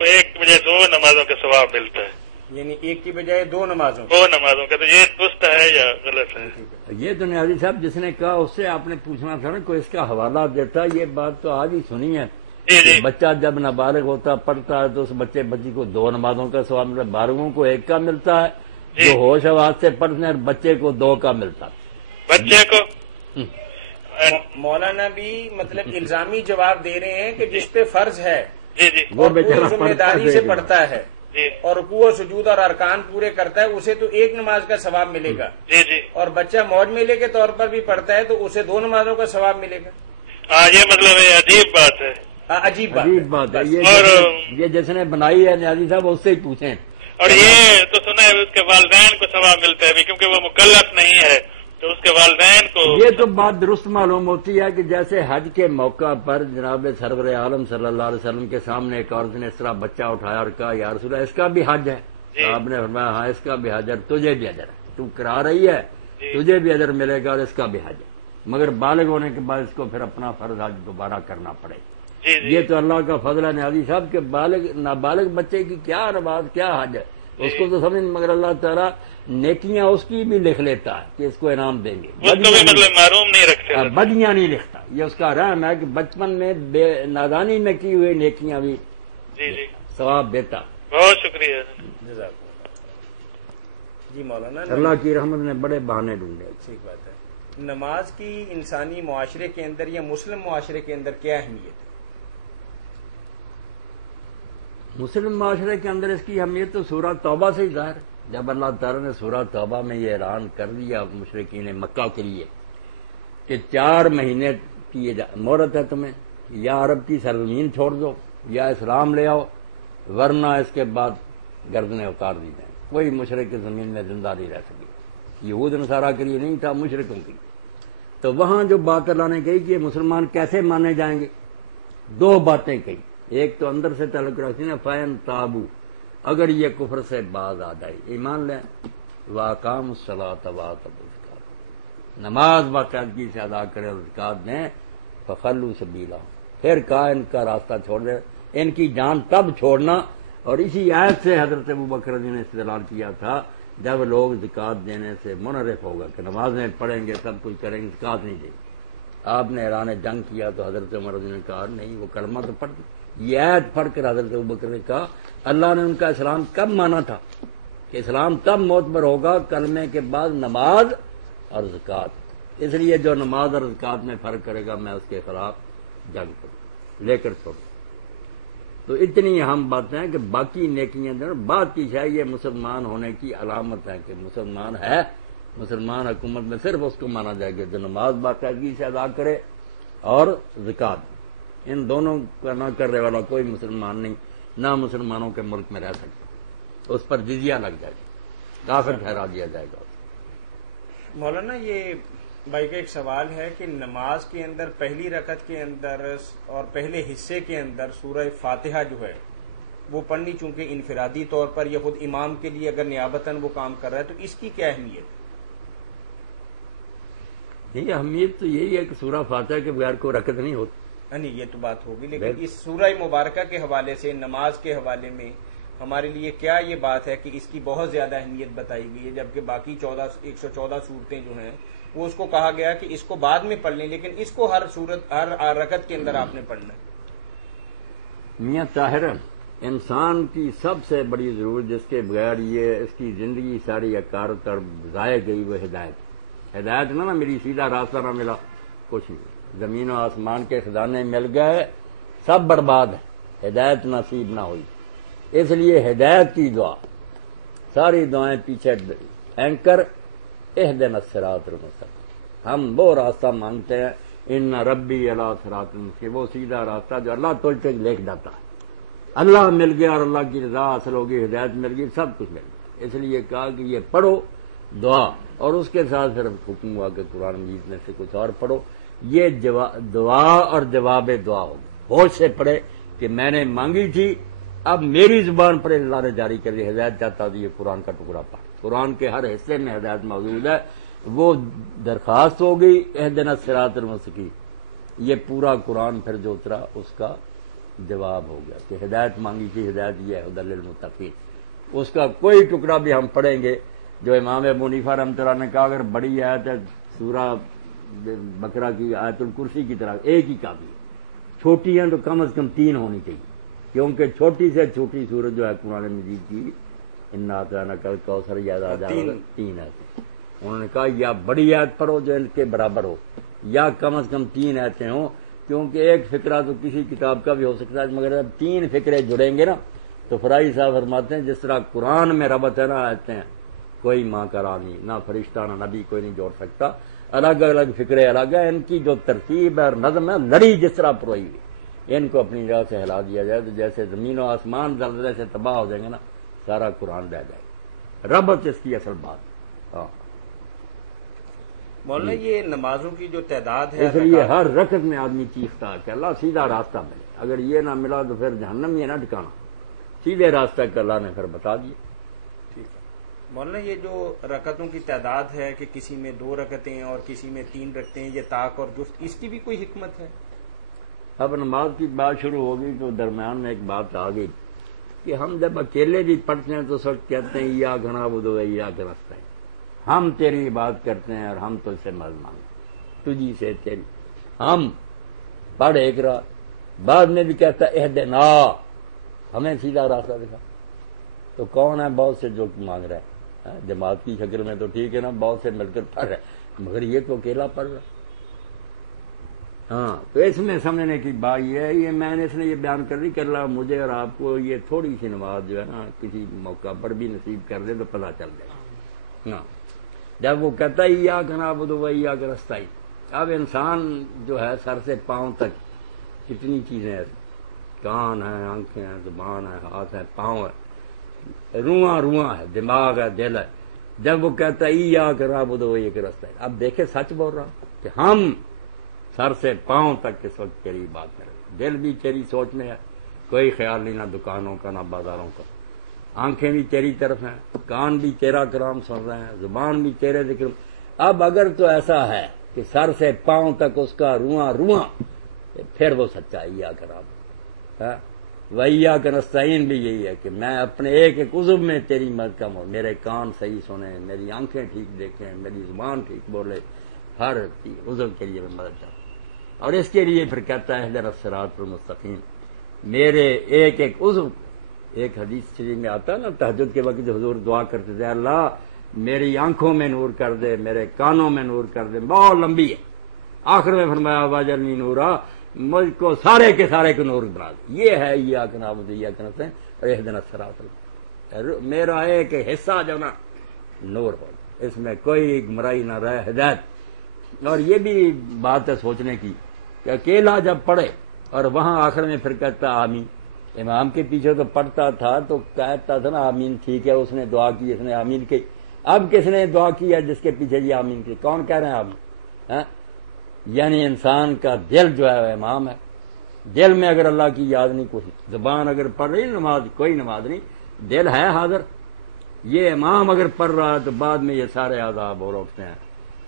ایک کی بجائے 2 نمازوں کا ثواب ملتا ہے، یعنی ایک کی بجائے 2 نمازوں 2 نمازوں کا، تو یہ درست ہے یا غلط ہے؟ یہ تو نیازی صاحب جس نے کہا اس سے آپ نے پوچھنا تھا نا، کوئی اس کا حوالہ دیتا. یہ بات تو آج ہی سنی ہے. جی بچہ جب نابالغ ہوتا پڑھتا ہے تو اس بچی کو 2 نمازوں کا ثواب ملتا ہے، بالغوں کو 1 کا ملتا ہے. جو ہوش آواز سے پڑھتے ہیں بچے کو 2 کا ملتا ہے. بچے کو مولانا بھی مطلب الزامی جواب دے رہے ہیں کہ جس پہ فرض ہے جی وہ پوری ذمہ داری سے پڑھتا ہے جی اور رکوع و سجود اور ارکان پورے کرتا ہے، اسے تو 1 نماز کا ثواب ملے گا. جی جی اور بچہ موج میلے کے طور پر بھی پڑھتا ہے تو اسے 2 نمازوں کا ثواب ملے گا. ہاں، یہ مطلب ہے عجیب بات ہے. عجیب بات ہے. اور یہ جس نے بنائی ہے نیازی صاحب اس سے ہی پوچھیں. اور یہ تو سنا ہے اس کے والدین کو ثواب ملتا ہے کیونکہ وہ مکلف نہیں ہے، تو اس کے والدین کو. یہ تو بات درست معلوم ہوتی ہے کہ جیسے حج کے موقع پر جناب سرور عالم صلی اللہ علیہ وسلم کے سامنے ایک عورت نے اس طرح بچہ اٹھایا اور کہا یا رسول اللہ اس کا بھی حج ہے. آپ نے فرمایا ہاں اس کا بھی حج ہے، تجھے بھی اجر ہے، تو کرا رہی ہے تجھے بھی اجر ملے گا اور اس کا بھی حج ہے، مگر بالغ ہونے کے بعد اس کو پھر اپنا فرض حج دوبارہ کرنا پڑے. یہ تو اللہ کا فضل ہے نیازی صاحب کہ نابالغ بچے کی کیا نماز کیا حج ہے اس کو تو سمجھ، مگر اللہ تعالیٰ نیکیاں اس کی بھی لکھ لیتا ہے کہ اس کو انعام دیں گے. مطلب معروم نہیں رکھتے، بدیاں نہیں لکھتا. یہ اس کا رحم ہے کہ بچپن میں نادانی میں کی ہوئی نیکیاں بھی ثواب دیتا. بہت شکریہ. جی مولانا، اللہ کی رحمت نے بڑے بہانے ڈھونڈے. ٹھیک بات ہے. نماز کی انسانی معاشرے کے اندر یا مسلم معاشرے کے اندر کیا اہمیت ہے؟ مسلم معاشرے کے اندر اس کی اہمیت تو سورہ توبہ سے ہی ظاہر ہے. جب اللہ تعالیٰ نے سورہ توبہ میں یہ اعلان کر دیا مشرکین مکہ کے لیے کہ 4 مہینے کی مہلت ہے تمہیں، یا عرب کی سرزمین چھوڑ دو یا اسلام لے آؤ ورنہ اس کے بعد گردنیں اتار دی جائیں. کوئی مشرک کی زمین میں زندہ نہیں رہ سکے. یہود نصارہ کے لیے نہیں تھا، مشرکوں کے لیے. تو وہاں جو بات اللہ نے کہی کہ یہ مسلمان کیسے مانے جائیں گے، 2 باتیں کہی. ایک تو اندر سے تعلق رکھتی نا، فین تابو، اگر یہ کفر سے باز آ جائے ایمان لیں، واقام الصلاۃ وآتوا الزکوٰۃ، نماز باقاعدگی سے ادا کرے اور زکات دیں، فخلوا سبیلہم، پھر کا ان کا راستہ چھوڑ دے. ان کی جان تب چھوڑنا. اور اسی آیت سے حضرت ابوبکر رضی نے استدلال کیا تھا جب لوگ زکات دینے سے منحرف ہوگا کہ نمازیں پڑھیں گے سب کچھ کریں گے زکات نہیں دیں گے. آپ نے اعلان جنگ کیا تو حضرت عمر رضی نے کہا نہیں وہ کلمہ تو پڑھ. یہ آیت پڑھ کر حضرت ابوبکر نے کہا اللہ نے ان کا اسلام کب مانا تھا کہ اسلام تب معتبر ہوگا کلمے کے بعد نماز اور زکات. اس لیے جو نماز اور زکات میں فرق کرے گا میں اس کے خلاف جنگ کروں، لے کر چھوڑوں. تو اتنی اہم باتیں ہیں کہ باقی نیکیاں جو بات کی ہے یہ مسلمان ہونے کی علامت ہے کہ مسلمان ہے. مسلمان حکومت میں صرف اس کو مانا جائے گا جو نماز باقاعدگی سے ادا کرے اور زکات. ان دونوں کا نہ کرنے والا کوئی مسلمان نہیں، نہ مسلمانوں کے ملک میں رہ سکتا. اس پر جزیہ لگ جائے گا، کافر ٹھہرا دیا جائے گا. مولانا یہ بھائی کا ایک سوال ہے کہ نماز کے اندر پہلی رکعت کے اندر اور پہلے حصے کے اندر سورہ فاتحہ جو ہے وہ پڑھنی چونکہ انفرادی طور پر یہ خود امام کے لیے اگر نیابتاً وہ کام کر رہا ہے تو اس کی کیا اہمیت ہے؟ یہ اہمیت تو یہی ہے کہ سورہ فاتحہ کے بغیر کوئی رکعت نہیں ہوتی. نہیں یہ تو بات ہوگی، لیکن اس سورہ مبارکہ کے حوالے سے نماز کے حوالے میں ہمارے لیے کیا یہ بات ہے کہ اس کی بہت زیادہ اہمیت بتائی گئی ہے، جبکہ باقی 114 صورتیں جو ہیں وہ اس کو کہا گیا کہ اس کو بعد میں پڑھ لیں، لیکن اس کو ہر رکعت کے اندر آپ نے پڑھنا ہے. میاں طاہر، انسان کی سب سے بڑی ضرورت جس کے بغیر یہ اس کی زندگی ساری اکارت اور ضائع گئی وہ ہدایت نہ میری سیدھا راستہ نہ ملا کچھ نہیں. زمین و آسمان کے خزانے مل گئے سب برباد ہے، ہدایت نصیب نہ ہوئی. اس لیے ہدایت کی دعا، ساری دعائیں پیچھے اینکر اہدنا الصراط المستقیم. ہم وہ راستہ مانگتے ہیں ان ربی علی صراط المستقیم، وہ سیدھا راستہ جو اللہ تجھ تک لے جاتا ہے. اللہ مل گیا اور اللہ کی رضا حاصل ہوگی، ہدایت مل گئی، سب کچھ مل گیا. اس لیے کہا کہ یہ پڑھو دعا، اور اس کے ساتھ پھر حکم ہوا کہ قرآن مجید میں سے کچھ اور پڑھو. یہ دعا اور جواب دعا ہوگی. ہوش سے پڑھے کہ میں نے مانگی تھی، اب میری زبان پر اللہ نے جاری کر دی. ہدایت چاہتا تو یہ قرآن کا ٹکڑا پڑھ. قرآن کے ہر حصے میں ہدایت موجود ہے. وہ درخواست ہوگی اہدنا الصراط المستقیم. یہ پورا قرآن پھر جو اترا اس کا جواب ہو گیا کہ ہدایت مانگی تھی، ہدایت یہ ہے ہدی للمتقین. اس کا کوئی ٹکڑا بھی ہم پڑھیں گے جو امام ابو حنیفہ رحمۃ اللہ نے کہا اگر بڑی آیت ہے سورہ بقرہ کی آیت الکرسی کی طرح ایک ہی کافی ہے، چھوٹی ہیں تو کم از کم 3 ہونی چاہیے، کیونکہ چھوٹی سے چھوٹی سورت جو ہے قرآن مجید کی انا اعطیناک الکوثر یاد آ جائے 3 آیتیں. انہوں نے کہا یا بڑی آیت پڑھو جو ان کے برابر ہو یا کم از کم 3 آیتیں ہوں، کیونکہ ایک فقرہ تو کسی کتاب کا بھی ہو سکتا ہے، مگر جب 3 فقرے جڑیں گے نا تو فرائی صاحب فرماتے ہیں جس طرح قرآن میں ربط ہے نا آیتیں کوئی ماں کا رانی نہ فرشتہ نہ نبی کوئی نہیں جوڑ سکتا، الگ الگ فکرے الگ ہیں، ان کی جو ترتیب ہے اور نظم ہے لڑی جس طرح پروئی ہوئی، ان کو اپنی جگہ سے ہلا دیا جائے تو جیسے زمین و آسمان زلزلے سے تباہ ہو جائیں گے نا سارا قرآن رہ جائے گا. ربط اس کی اصل بات. ہاں مولانا یہ نمازوں کی جو تعداد ہے اس لیے ہر رکعت میں آدمی چیختا ہے کہ اللہ سیدھا راستہ ملے، اگر یہ نہ ملا تو پھر جہنم یہ نہ ٹھکانا، سیدھے راستہ کا اللہ نے پھر بتا دیا. ٹھیک ہے مولانا یہ جو رکعتوں کی تعداد ہے کہ کسی میں 2 رکعتیں اور کسی میں 3 رکعتیں، یہ طاق اور جفت، اس کی بھی کوئی حکمت ہے؟ اب نماز کی بات شروع ہوگی تو درمیان میں ایک بات آ گئی کہ ہم جب اکیلے بھی پڑھتے ہیں تو سب کہتے ہیں ایاک نعبد و ایاک نستعین، ہم تیری عبادت کرتے ہیں اور ہم تو سے مدد مانگتے تجھی سے تیری. ہم پڑھ ایک رہا بعد میں بھی کہتا اہدنا، ہمیں سیدھا راستہ دکھا. تو کون ہے بہت سے جو مانگ رہے ہیں جماعت کی شکل میں تو ٹھیک ہے نا، بہت سے مل کر پڑھ رہے مگر یہ تو اکیلا پڑھ رہا. ہاں تو اس میں سمجھنے کی بات یہ ہے، یہ میں نے اس نے یہ بیان کر دی کہ اللہ مجھے اور آپ کو یہ تھوڑی سی نماز جو ہے نا کسی موقع پر بھی نصیب کر دے تو پتہ چل جائے. ہاں جب وہ کہتا ہے ایاک نعبد و ایاک نستعین، اب انسان جو ہے سر سے پاؤں تک کتنی چیزیں ہیں، کان ہیں، آنکھیں ہیں، زبان ہے، ہاتھ ہے، پاؤں ہے، رواں ہے، دماغ ہے، دل ہے. جب وہ کہتا ہے ایاک نعبد و ایاک نستعین، اب دیکھیں سچ بول رہا کہ ہم سر سے پاؤں تک اس وقت تیری بات کریں، دل بھی تیری سوچ میں ہے، کوئی خیال نہیں نہ دکانوں کا نہ بازاروں کا، آنکھیں بھی تیری طرف ہیں، کان بھی تیرا کلام سن رہے ہیں، زبان بھی تیرے ذکر. اب اگر تو ایسا ہے کہ سر سے پاؤں تک اس کا رواں پھر وہ سچائی آ کر آپ وَإِيَّاكَ نَسْتَعِينُ بھی یہی ہے کہ میں اپنے ایک ایک عضو میں تیری مدد کا میرے کان صحیح سنیں، میری آنکھیں ٹھیک دیکھیں، میری زبان ٹھیک بولے، ہر عضو کے لیے میں مدد چاہوں. اور اس کے لیے پھر کہتا ہے اهْدِنَا الصِّرَاطَ الْمُسْتَقِيمَ، میرے ایک ایک عضو. ایک حدیث شریف میں آتا ہے نا تہجد کے وقت حضور دعا کرتے تھے اللہ میری آنکھوں میں نور کر دے، میرے کانوں میں نور کر دے، بہت لمبی ہے. آخر میں فرمایا وَاجْعَلْنِي نُورًا، مجھ کو سارے کے سارے کو نور بنا دے. یہ ہے ایاک نعبد و ایاک نستعین اور اهْدِنَا الصِّرَاطَ الْمُسْتَقِيمَ، میرا ایک حصہ جو نا نور ہو، اس میں کوئی گمراہی نہ رہے، ہدایت. اور یہ بھی بات ہے سوچنے کی کہ اکیلا جب پڑھے اور وہاں آخر میں پھر کہتا آمین، امام کے پیچھے تو پڑھتا تھا تو کہتا تھا نا آمین ٹھیک ہے، اس نے دعا کی، اس نے آمین کی. اب کس نے دعا کی ہے جس کے پیچھے یہ آمین کی؟ کون کہہ رہے ہیں آمین؟ یعنی انسان کا دل جو ہے وہ امام ہے. دل میں اگر اللہ کی یاد نہیں، کوئی زبان اگر پڑھ رہی نماز کوئی نماز نہیں، دل ہے حاضر. یہ امام اگر پڑھ رہا ہے تو بعد میں یہ سارے عذاب اور اٹھتے ہیں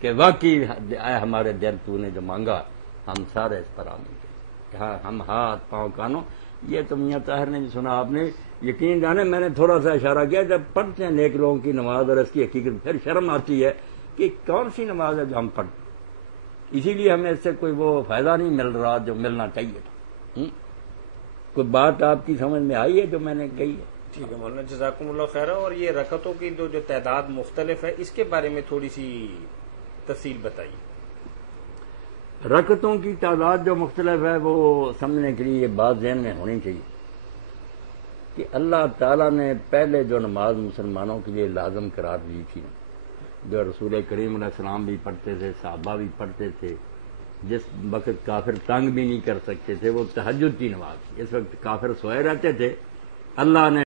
کہ واقعی اے ہمارے دل تو نے جو مانگا ہم سارے اس پر آمین کریں. ہاں ہم ہاتھ پاؤں کانوں. یہ تو میاں طاہر نے بھی سنا، آپ نے یقین جانے میں نے تھوڑا سا اشارہ کیا جب پڑھتے ہیں نیک لوگوں کی نماز اور اس کی حقیقت پھر شرم آتی ہے کہ کون سی نماز ہے جو ہم پڑھتے ہیں. اسی لیے ہمیں اس سے کوئی وہ فائدہ نہیں مل رہا جو ملنا چاہیے تھا. کوئی بات آپ کی سمجھ میں آئی ہے جو میں نے کہی ہے؟ ٹھیک ہے مولانا جزاکم اللہ خیر. اور یہ رکعتوں کی جو تعداد مختلف ہے اس کے بارے میں تھوڑی سی تفصیل بتائیے. رکعتوں کی تعداد جو مختلف ہے وہ سمجھنے کے لیے یہ بات ذہن میں ہونی چاہیے کہ اللہ تعالیٰ نے پہلے جو نماز مسلمانوں کے لیے لازم قرار دی تھی، جو رسول کریم علیہ السلام بھی پڑھتے تھے، صحابہ بھی پڑھتے تھے، جس وقت کافر تنگ بھی نہیں کر سکتے تھے، وہ تہجد کی نماز تھی. اس وقت کافر سوئے رہتے تھے، اللہ نے